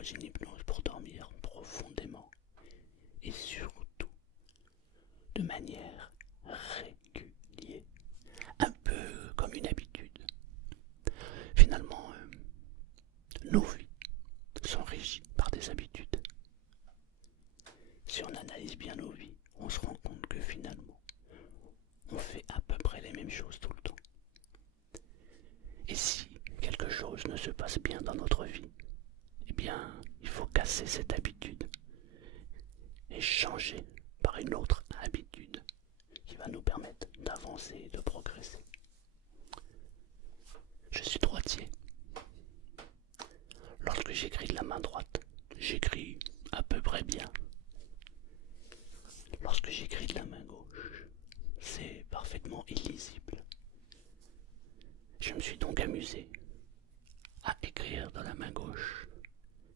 propose une hypnose pour dormir profondément et surtout de manière régulière, un peu comme une habitude. Finalement, nos vies sont régies par des habitudes. Si on analyse bien nos vies, on se rend compte que finalement, on fait à peu près les mêmes choses tout le temps. Et si quelque chose ne se passe bien dans notre vie, eh bien, il faut casser cette habitude et changer par une autre habitude qui va nous permettre d'avancer et de progresser. Je suis droitier. Lorsque j'écris de la main droite, j'écris à peu près bien. Lorsque j'écris de la main gauche, c'est parfaitement illisible. Je me suis donc amusé à écrire de la main gauche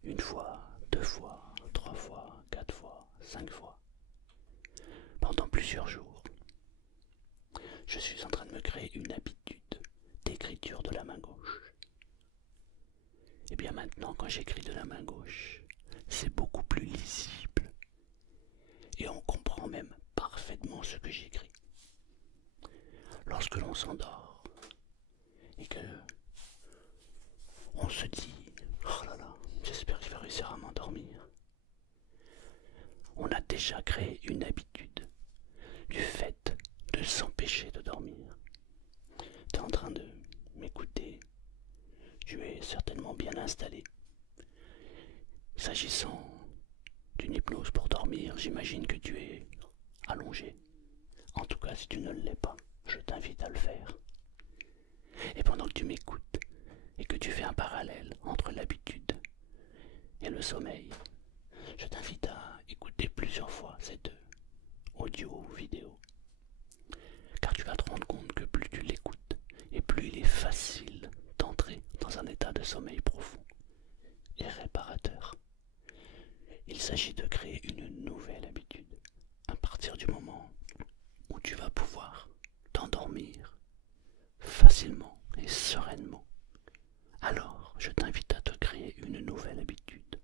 une fois, deux fois, trois fois, quatre fois, cinq fois, pendant plusieurs jours. Je suis en train de me créer une habitude d'écriture de la main gauche. Et bien maintenant, quand j'écris de la main gauche, c'est beaucoup plus lisible. Et on comprend même parfaitement ce que j'écris. Lorsque l'on s'endort et que on se dit « Oh là là, j'espère que je vais réussir à m'endormir », on a déjà créé une habitude du fait de s'empêcher de dormir. Tu es en train de m'écouter, tu es certainement bien installé. S'agissant d'une hypnose pour dormir, j'imagine que tu es allongé. En tout cas, si tu ne l'es pas, je t'invite à le faire. Et pendant que tu m'écoutes et que tu fais un parallèle entre l'habitude et le sommeil, je t'invite à écouter plusieurs fois cette audio ou vidéo. Car tu vas te rendre compte que plus tu l'écoutes et plus il est facile d'entrer dans un état de sommeil profond et réparateur. Il s'agit de créer une nouvelle habitude à partir du moment où tu vas pouvoir t'endormir facilement et sereinement. Alors, je t'invite à te créer une nouvelle habitude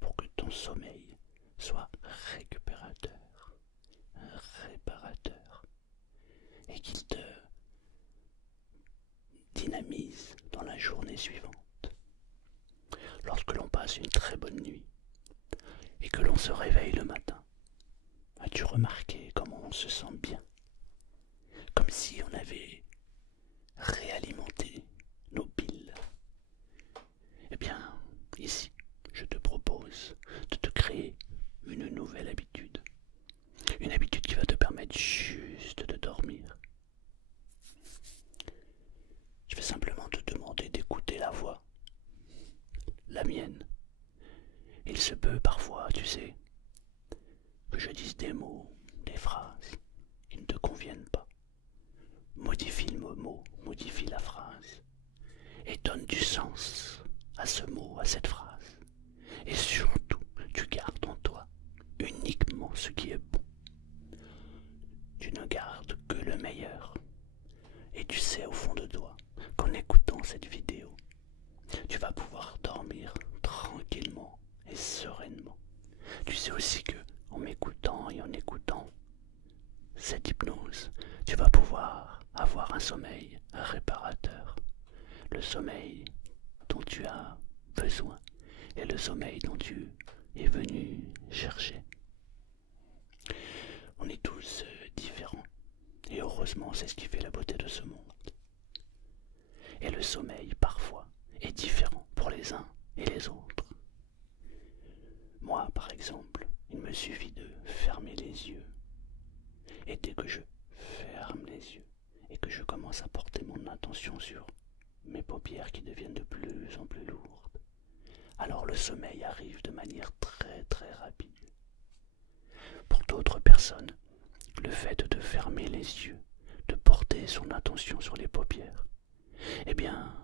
pour que ton sommeil soit récupérateur, réparateur et qu'il te dynamise dans la journée suivante. Lorsque l'on passe une très bonne nuit et que l'on se réveille le matin, as-tu remarqué comment on se sent bien? Comme si on avait réalimenté nos piles. Eh bien, ici, je te propose de te créer une nouvelle habitude. Une habitude qui va te permettre juste de dormir. Je vais simplement te demander d'écouter la voix, la mienne. Il se peut parfois, tu sais, que je dise des mots, des phrases qui ne te conviennent pas. Modifie le mot, modifie la phrase et donne du sens à ce mot, à cette phrase. Et surtout, tu gardes en toi uniquement ce qui est bon. Tu ne gardes que le meilleur. Et tu sais au fond de toi qu'en écoutant cette vidéo, tu vas pouvoir dormir tranquillement et sereinement. Tu sais aussi que en m'écoutant et en écoutant cette hypnose, tu vas pouvoir avoir un sommeil réparateur. Le sommeil dont tu as besoin et le sommeil dont tu es venu chercher. On est tous différents et heureusement c'est ce qui fait la beauté de ce monde. Et le sommeil parfois est différent pour les uns et les autres. Moi par exemple, il me suffit de fermer les yeux et dès que je ferme les yeux et que je commence à porter mon attention sur mes paupières qui deviennent de plus en plus lourdes, alors le sommeil arrive de manière très très rapide. Pour d'autres personnes, le fait de fermer les yeux, de porter son attention sur les paupières, eh bien,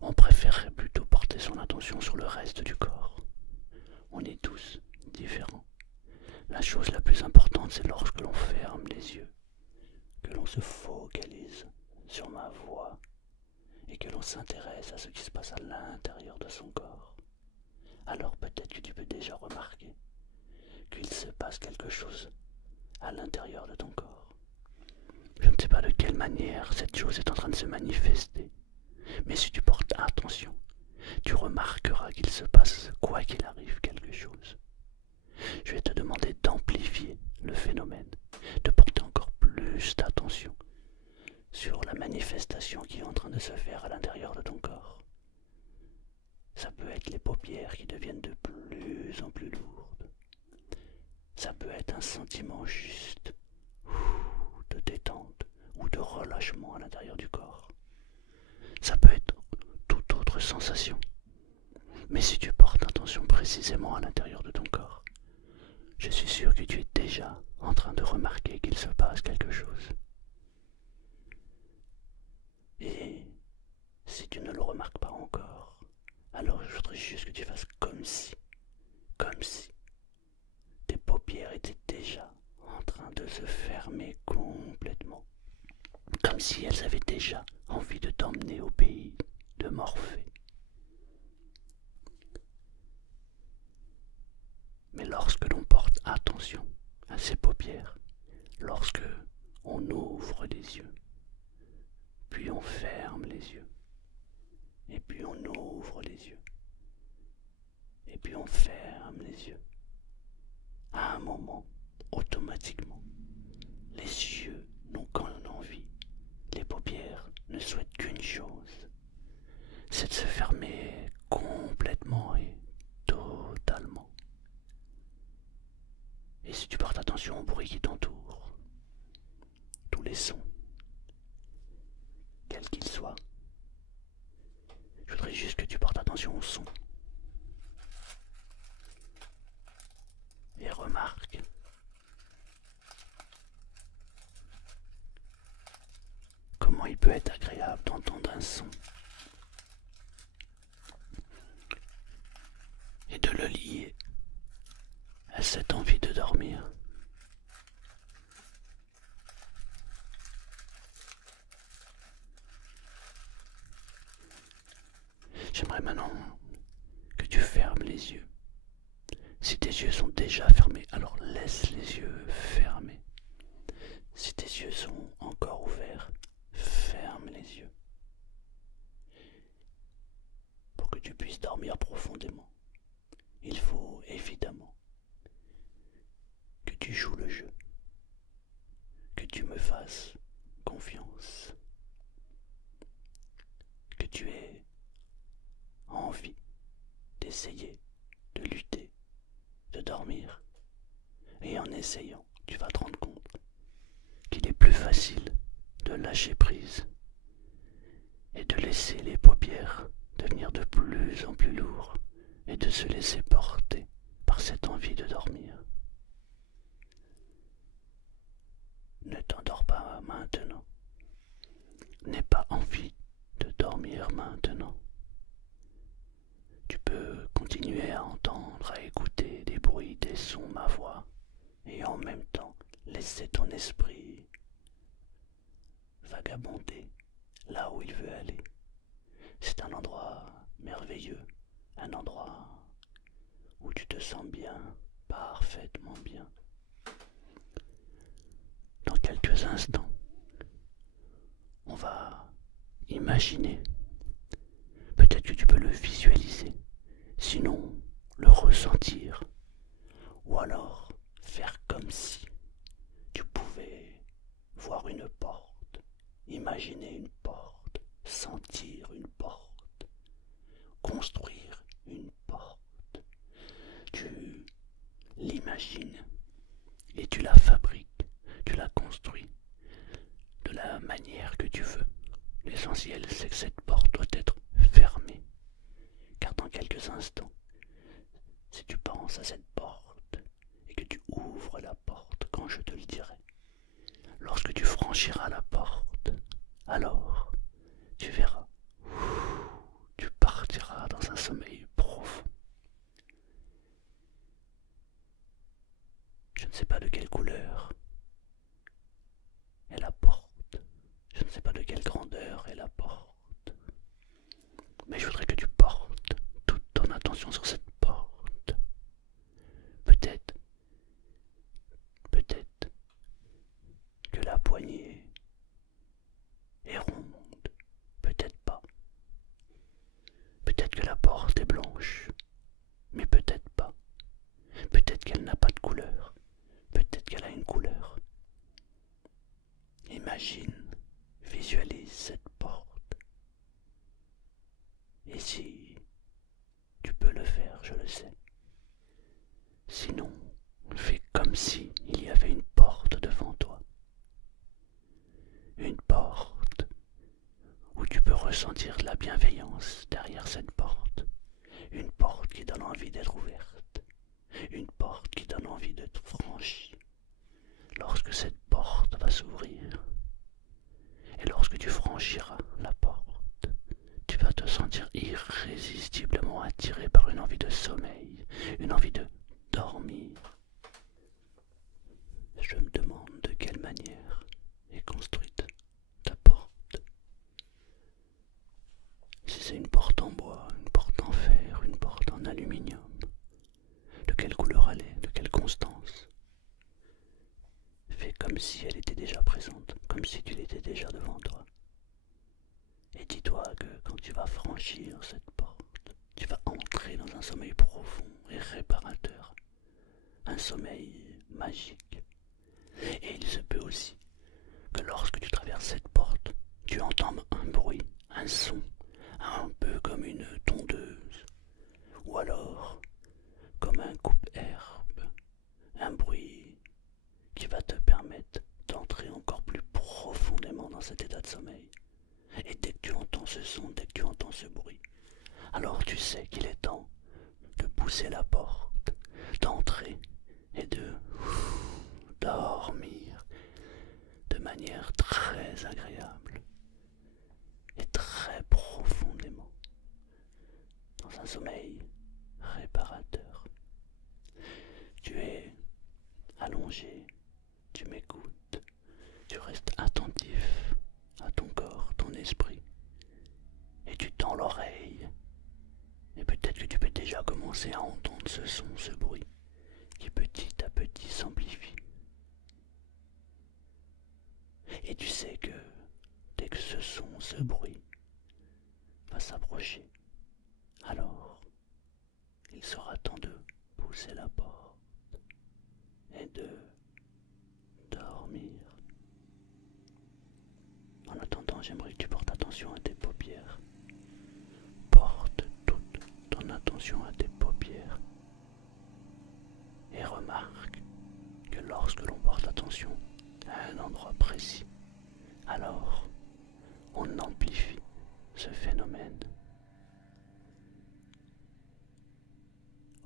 on préférerait plutôt porter son attention sur le reste du corps. On est tous différents. La chose la plus importante, c'est lorsque l'on ferme les yeux, que l'on se focalise sur ma voix et que l'on s'intéresse à ce qui se passe à l'intérieur de son corps. alors peut-être que tu peux déjà remarquer qu'il se passe quelque chose à l'intérieur de ton corps. Je ne sais pas de quelle manière cette chose est en train de se manifester, mais si tu portes attention, tu remarqueras qu'il se passe, quoi qu'il arrive, quelque chose. Je vais te demander d'amplifier le phénomène, de porter encore plus d'attention sur la manifestation qui est en train de se faire à l'intérieur de ton corps. Ça peut être les paupières qui deviennent de plus en plus lourdes. Ça peut être un sentiment juste de détente ou de relâchement à l'intérieur du corps. Ça peut être toute autre sensation. Mais si tu portes attention précisément à l'intérieur de ton corps, je suis sûr que tu es déjà en train de remarquer qu'il se passe quelque chose. Et si tu ne le remarques pas encore, alors je voudrais juste que tu fasses comme si tes paupières étaient déjà en train de se fermer complètement. Comme si elles avaient déjà envie de t'emmener au pays de Morphée. Mais lorsque l'on porte attention à ses paupières, lorsque on ouvre les yeux, puis on ferme les yeux, et puis on ouvre les yeux, et puis on ferme les yeux, à un moment, automatiquement, les yeux n'ont qu'une envie, les paupières ne souhaitent qu'une chose, c'est de se fermer complètement et totalement. Et si tu portes attention au bruit qui t'entoure, tous les sons, quels qu'ils soient, je voudrais juste que tu portes attention aux sons. Et remarque comment il peut être agréable d'entendre un son et de le lier à cette envie de dormir. J'aimerais maintenant que tu fermes les yeux. Si tes yeux sont déjà fermés, alors laisse les yeux fermés. Si tes yeux sont encore ouverts, ferme les yeux. Pour que tu puisses dormir profondément, il faut évidemment que tu joues le jeu, que tu me fasses confiance, que tu aies envie d'essayer de lutter, de dormir. Et en essayant, tu vas te rendre compte qu'il est plus facile de lâcher prise et de laisser les paupières devenir de plus en plus lourds et de se laisser porter par cette envie de dormir. Ne t'endors pas maintenant. N'aie pas envie de dormir maintenant. Tu peux continuer à entendre, à écouter des bruits, des sons, ma voix, et en même temps laisser ton esprit vagabonder là où il veut aller. C'est un endroit merveilleux, un endroit où tu te sens bien, parfaitement bien. Dans quelques instants, on va imaginer, peut-être que tu peux le visualiser, sinon le ressentir, ou alors faire comme si tu pouvais voir une porte, imaginer une porte, sentir une porte, construire une porte. Tu l'imagines et tu la fabriques, tu la construis de la manière que tu veux. L'essentiel, c'est que cette porte doit être fermée, car dans quelques instants, si tu penses à cette porte et que tu ouvres la porte quand je te le dirai, lorsque tu franchiras la porte, alors tu verras, tu partiras dans un sommeil profond. Je ne sais pas de quelle couleur est la porte, je ne sais pas de quelle grandeur est la porte, mais je voudrais que tu portes toute ton attention sur cette porte. je le sais. Sinon, fais comme si il y avait une porte devant toi. Une porte où tu peux ressentir de la bienveillance derrière cette porte. Une porte qui donne envie d'être ouverte. Une porte qui donne envie d'être franchie. Lorsque cette porte va s'ouvrir, et lorsque tu franchiras la porte, tu vas te sentir irrésistiblement attiré par une envie de sommeil, une envie de dormir. Je me demande de quelle manière est construite ta porte. Si c'est une porte en bois, une porte en fer, une porte en aluminium, de quelle couleur elle est, de quelle constance. Fais comme si elle était déjà présente, comme si tu l'étais déjà devant toi. Et dis-toi que quand tu vas franchir cette porte, tu vas entrer dans un sommeil profond et réparateur, un sommeil magique. Et il se peut aussi que lorsque tu traverses cette porte, tu entends un bruit, un son, un peu comme une tondeuse, ou alors comme un coupe-herbe, un bruit qui va te permettre d'entrer encore plus profondément dans cet état de sommeil. Et dès que tu entends ce son, dès que tu entends ce bruit, alors tu sais qu'il est temps de pousser la porte, d'entrer et de dormir de manière très agréable et très profondément dans un sommeil réparateur. Tu es allongé, tu m'écoutes, tu restes attentif à ton corps, ton esprit, et tu tends l'oreille. Et peut-être que tu peux déjà commencer à entendre ce son, ce bruit, qui petit à petit s'amplifie. Et tu sais que dès que ce son, ce bruit va s'approcher, alors il sera temps de pousser la porte et de dormir. En attendant, j'aimerais que tu portes attention à tes paupières. Porte toute ton attention à tes paupières et remarque que lorsque l'on porte attention à un endroit précis, alors on amplifie ce phénomène.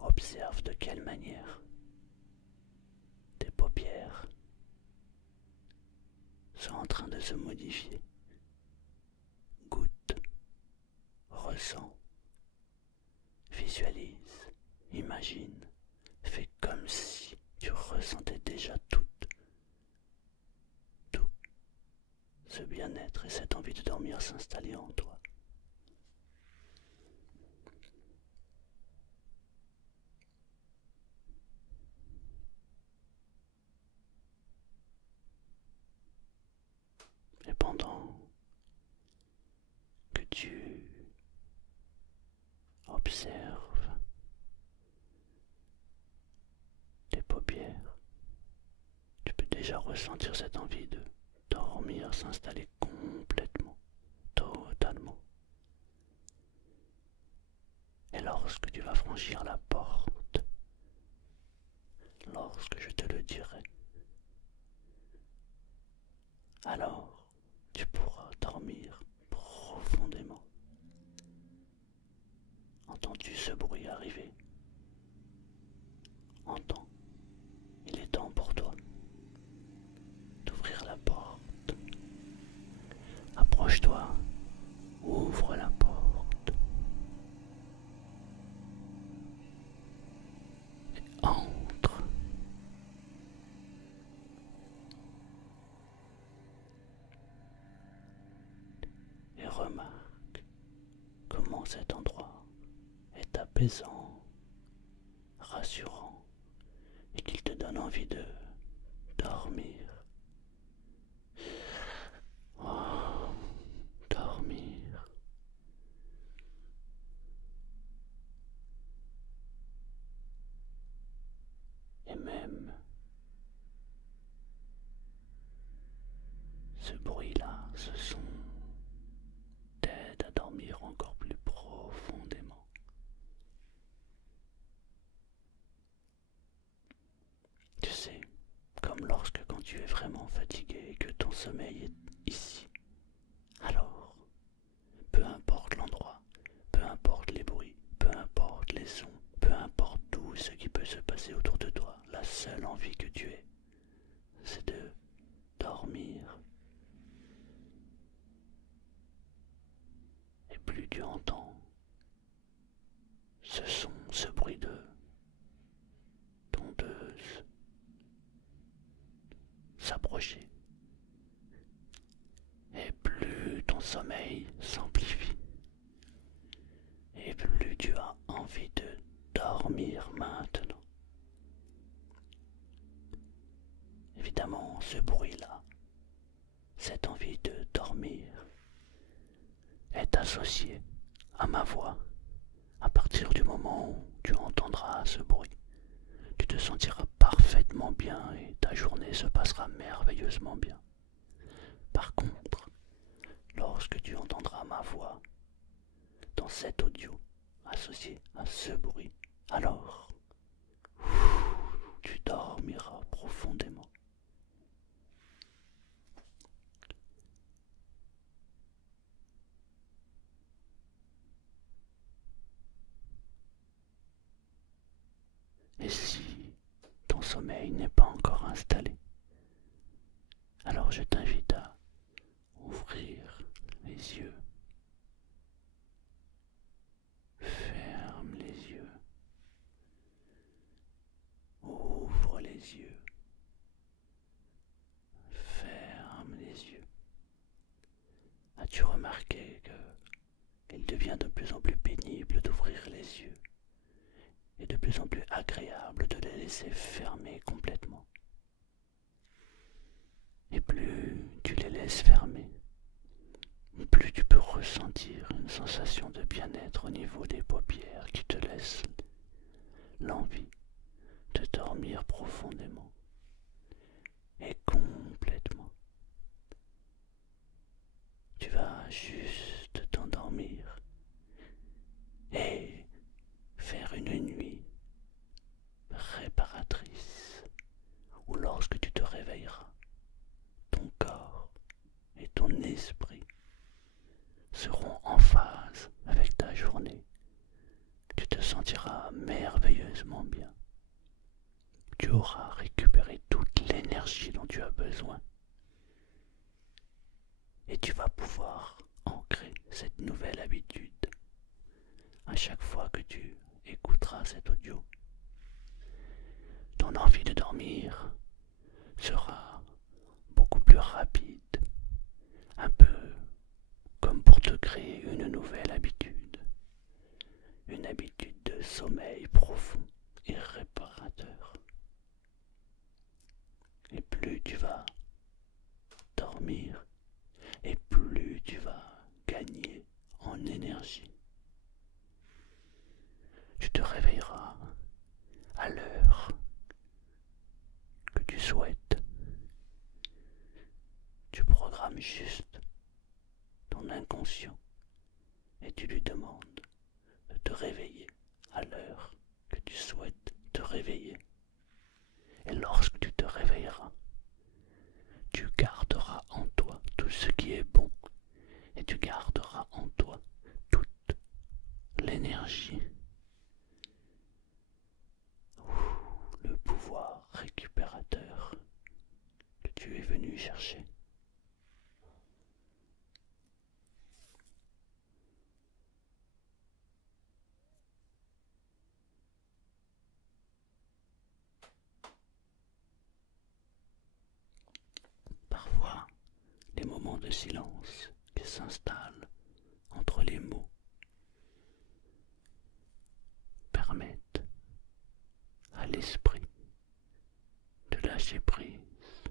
Observe de quelle manière tes paupières sont en train de se modifier. Goûte, ressens, visualise, imagine, fais comme si tu ressentais déjà tout ce bien-être et cette envie de dormir s'installer en toi. Et pendant que tu observes tes paupières, tu peux déjà ressentir cette envie de dormir s'installer complètement, totalement. Et lorsque tu vas franchir la porte, lorsque je te le dirai, alors tu pourras dormir profondément. Entends-tu ce bruit arriver? Entends, il est temps pour toi d'ouvrir la porte. Approche-toi, ouvre la porte et entre. Et remarque comment cet endroit est apaisant, rassurant et qu'il te donne envie de dormir. Oh, dormir. Et même ce bruit-là, ce son t'aide à dormir encore plus profondément. vraiment fatigué et que ton sommeil est ici, alors, peu importe l'endroit, peu importe les bruits, peu importe les sons, peu importe tout ce qui peut se passer autour de toi, la seule envie que tu aies, c'est de dormir. Et plus tu entends ce son, ce bruit de tondeuse s'approcher, et plus ton sommeil s'amplifie, et plus tu as envie de dormir maintenant. Évidemment, ce bruit-là, cette envie de dormir, est associé à ma voix. À partir du moment où tu entendras ce bruit, tu te sentiras parfaitement bien et ta journée se passera merveilleusement bien. Par contre, lorsque tu entendras ma voix dans cet audio associé à ce bruit, alors tu dormiras profondément. Et si ton sommeil n'est pas encore installé, alors je t'invite à ouvrir les yeux. Ferme les yeux. Ouvre les yeux. Ferme les yeux. As-tu remarqué qu'il devient de plus en plus pénible d'ouvrir les yeux et de plus en plus agréable de les laisser fermer complètement? Et plus tu les laisses fermer, plus tu peux ressentir une sensation de bien-être au niveau des paupières qui te laisse l'envie de dormir profondément et complètement. Tu vas juste t'endormir et faire une nuit réparatrice où lorsque tu te réveilleras, ton corps et ton esprit seront en phase avec ta journée. Tu te sentiras merveilleusement bien. Tu auras récupéré toute l'énergie dont tu as besoin. Et tu vas pouvoir ancrer cette nouvelle habitude à chaque fois que tu écouteras cet audio. Ton envie de dormir sera beaucoup plus rapide, un peu comme pour te créer une nouvelle habitude, une habitude de sommeil profond et réparateur. Et plus tu vas dormir, et plus tu vas gagner en énergie. Tu te réveilleras à l'heure que tu souhaites. Tu programmes juste ton inconscient et tu lui demandes de te réveiller à l'heure que tu souhaites te réveiller. Et lorsque tu te réveilleras, tu garderas en toi tout ce qui est bon et tu garderas en toi toute l'énergie, le pouvoir récupérateur que tu es venu chercher. Parfois, les moments de silence qui s'installent entre les mots permettent à l'esprit de lâcher prise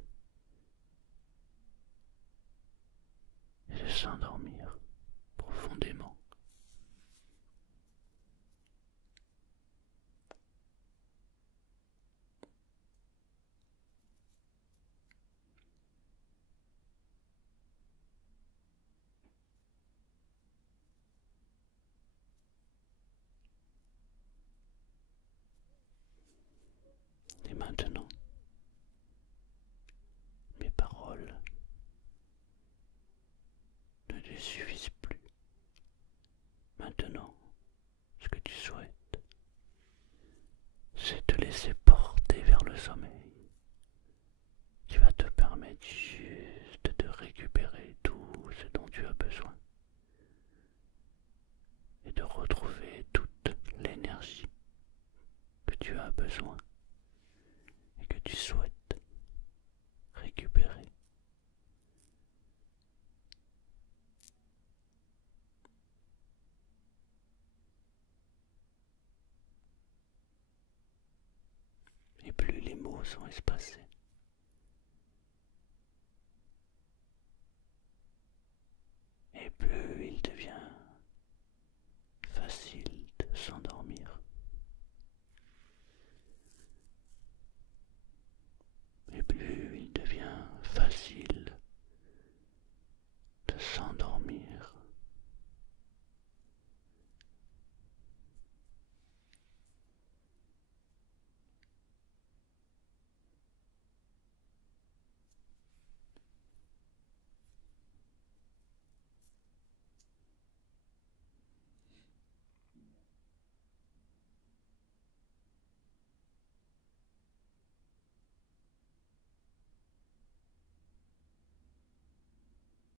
et de s'endormir profondément. Et maintenant, mes besoin et que tu souhaites récupérer. Et plus les mots sont espacés,